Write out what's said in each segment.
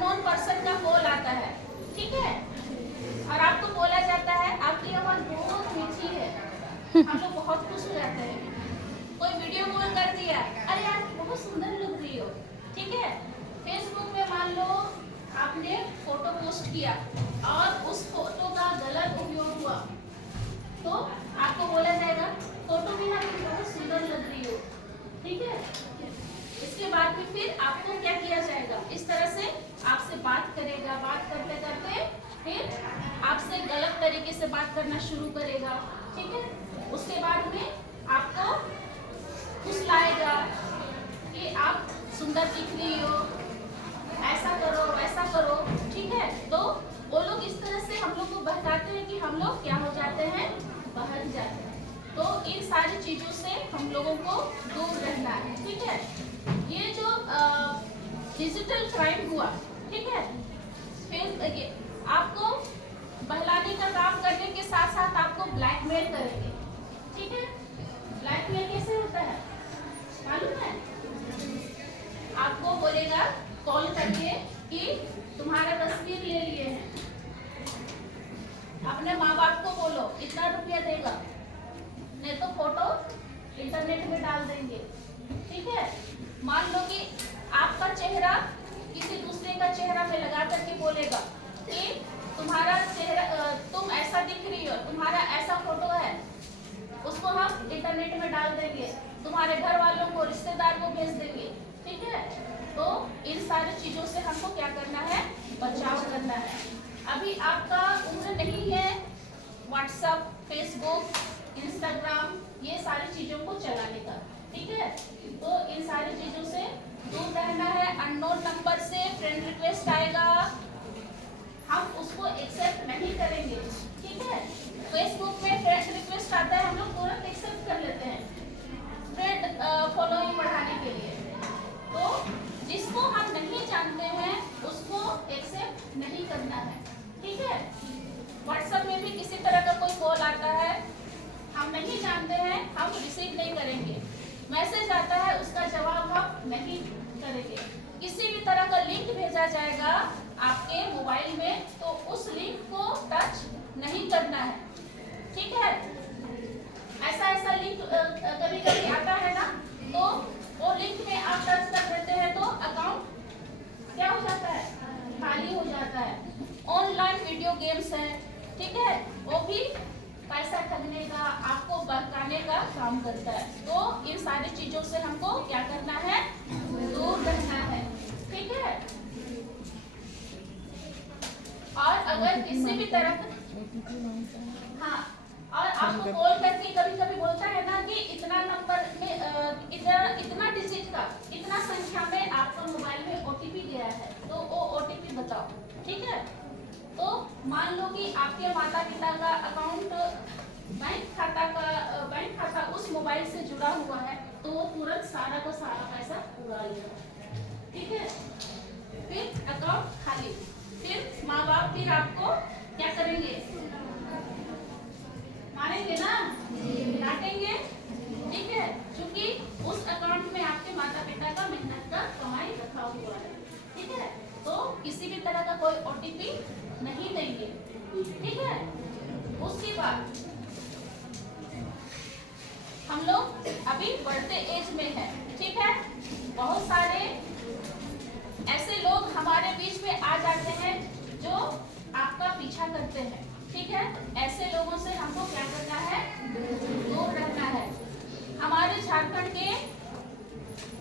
Unknown person का call आता है, ठीक है, और आपको बोला जाता है आपकी आवाज़ बहुत मीठी है, हम लोग बहुत खुश हो जाते हैं। कोई वीडियो कॉल कर दिया, अरे यार बहुत सुंदर लग रही हो, ठीक है। फेसबुक में मान लो आपने फोटो पोस्ट किया और उस फोटो का गलत उपयोग हुआ, तो आपको बोला जाएगा फोटो में आप बहुत सुंदर लग रही हो, ठीक है। इसके बाद में फिर आपको क्या किया जाएगा, इस तरह से आपसे बात करेगा, बात करते करते फिर आपसे गलत तरीके से बात करना शुरू करेगा, ठीक है। उसके बाद में आपको फुसलाएगा कि आप सुंदर दिख रही हो, ऐसा करो वैसा करो, ठीक है। तो वो लोग इस तरह से हम लोग को बहकाते हैं कि हम लोग क्या हो जाते हैं, बहक जाते हैं। तो इन सारी चीजों से हम लोगों को दूर रहना है, ठीक है। ये जो डिजिटल क्राइम हुआ, ठीक है, फिर आपको बहलाने का काम करने के साथ साथ आपको ब्लैकमेल करेंगे, ठीक है। ब्लैकमेल कैसे होता है मालूम है? आपको बोलेगा कॉल करके कि तुम्हारा तस्वीर ले लिए हैं, अपने माँ बाप को बोलो इतना रुपया देगा, नहीं तो फोटो इंटरनेट में डाल देंगे, ठीक है। मान लो कि आपका चेहरा किसी दूसरे का चेहरा में लगा करके बोलेगा कि तुम्हारा चेहरा, तुम ऐसा दिख रही हो, तुम्हारा ऐसा फोटो है, उसको हम इंटरनेट में डाल देंगे, तुम्हारे घर वालों को, रिश्तेदार को भेज देंगे, ठीक है। तो इन सारी चीजों से हमको क्या करना है, बचाव करना है। अभी आपका उम्र नहीं है व्हाट्सएप, फेसबुक, इंस्टाग्राम ये सारी चीजों को चलाने का, ठीक है। तो इन सारी चीजों से दूर रहना है। अननोन नंबर से फ्रेंड रिक्वेस्ट आएगा, हम उसको एक्सेप्ट नहीं करेंगे, ठीक है। फेसबुक में फ्रेंड रिक्वेस्ट आता है, हम लोग तुरंत एक्सेप्ट कर लेते हैं फ्रेंड फॉलोइंग बढ़ाने के लिए। तो जिसको हम नहीं जानते हैं उसको एक्सेप्ट नहीं करना है, ठीक है। व्हाट्सएप में भी किसी तरह का कोई कॉल आता है, हम नहीं जानते हैं, हम रिसीव नहीं करेंगे। मैसेज आता है, उसका जवाब हम नहीं करेंगे। किसी भी तरह का लिंक भेजा जाएगा आपके मोबाइल में, तो उस लिंक को टच नहीं करना है, ठीक है। ऐसा लिंक कभी कभी आता है ना, तो वो लिंक में आप टच कर देते हैं तो अकाउंट क्या हो जाता है, खाली हो जाता है। ऑनलाइन वीडियो गेम्स है, ठीक है, वो भी पैसा ठगने का, आपको बहकाने का काम करता है। तो इन सारी चीजों से हमको क्या करना है, दूर रहना है, ठीक है। और अगर किसी भी तरह हाँ, और आपको कॉल करके कभी कभी बोलता है ना कि इतना नंबर में इतना डिजिट का, इतना संख्या में आपका मोबाइल में ओटीपी गया है, तो वो ओटीपी बताओ, ठीक है। तो मान लो कि आपके माता पिता का अकाउंट बैंक खाता उस मोबाइल से जुड़ा हुआ है, तो वो तुरंत सारा का सारा पैसा उड़ा लेगा, ठीक है। फिर अकाउंट खाली, फिर माँ बाप फिर आपको क्या करेंगे, मारेंगे ना, डांटेंगे, ठीक है, क्योंकि उस अकाउंट में आपके माता पिता का मेहनत का कमाई रखा हुआ है, ठीक है। तो किसी भी तरह का कोई ओटीपी नहीं देंगे, ठीक है। उसके बाद हम लोग अभी बढ़ते एज में है, ठीक है। बहुत सारे ऐसे लोग हमारे बीच में आ जाते हैं जो आपका पीछा करते हैं, ठीक है। ऐसे लोगों से हमको क्या करना है, दूर रहना है। हमारे झारखंड के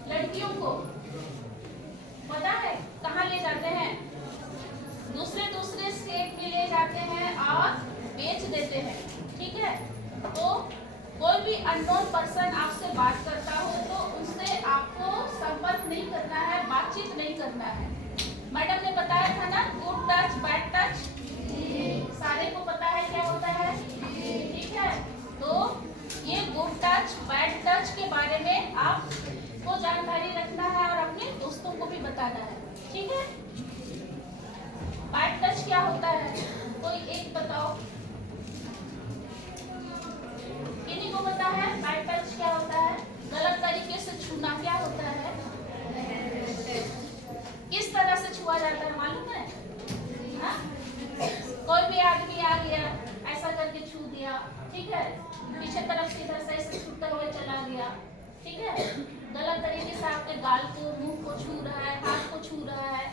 लड़कियों को पता है कहाँ ले जाते हैं, दूसरे स्टेट में ले जाते हैं और बेच देते हैं, ठीक है। तो कोई भी अननोन पर्सन आपसे बात करता हो तो उससे आपको संपर्क नहीं करना है, बातचीत नहीं करना है। ठीक है, पीछे तरफ से इधर से ऐसे छूटते हुए चला गया, ठीक है, गलत तरीके से आपके गाल को, मुंह को छू रहा है, हाथ को छू रहा है,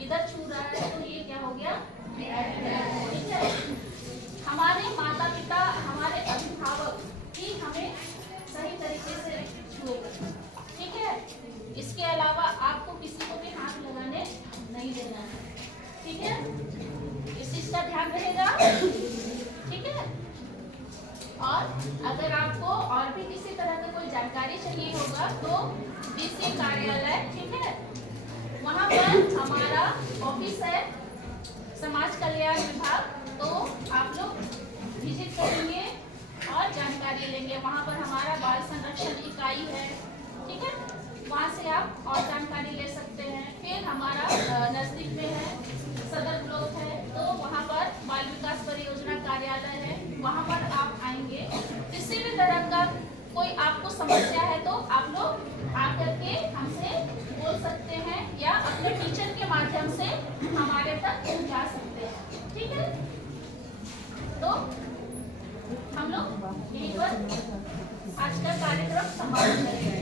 इधर छू रहा है, तो ये क्या हो गया, ठीक है। हमारे माता पिता, हमारे अभिभावक ही हमें सही तरीके से छुएगा, ठीक है। इसके अलावा आपको किसी को भी हाथ लगाने नहीं देना है, ठीक है, इस चीज का ध्यान रहेगा, ठीक है। और अगर आपको और भी किसी तरह की कोई जानकारी चाहिए होगा तो डीसी कार्यालय, ठीक है, वहाँ पर हमारा ऑफिस है, समाज कल्याण विभाग, तो आप लोग विजिट करेंगे और जानकारी लेंगे। वहाँ पर हमारा बाल संरक्षण इकाई है, ठीक है, वहाँ से आप और जानकारी ले सकते हैं। फिर हमारा नजदीक में है सदर ब्लॉक है, तो वहाँ पर बाल विकास परियोजना कार्यालय है, वहाँ पर आप आएंगे। किसी भी तरह का कोई आपको समस्या है तो आप लोग आकर के हमसे बोल सकते हैं या अपने टीचर के माध्यम से हमारे तक पहुँचा सकते हैं, ठीक है। तो हम लोग यहीं पर आज का कार्यक्रम समाप्त करेंगे।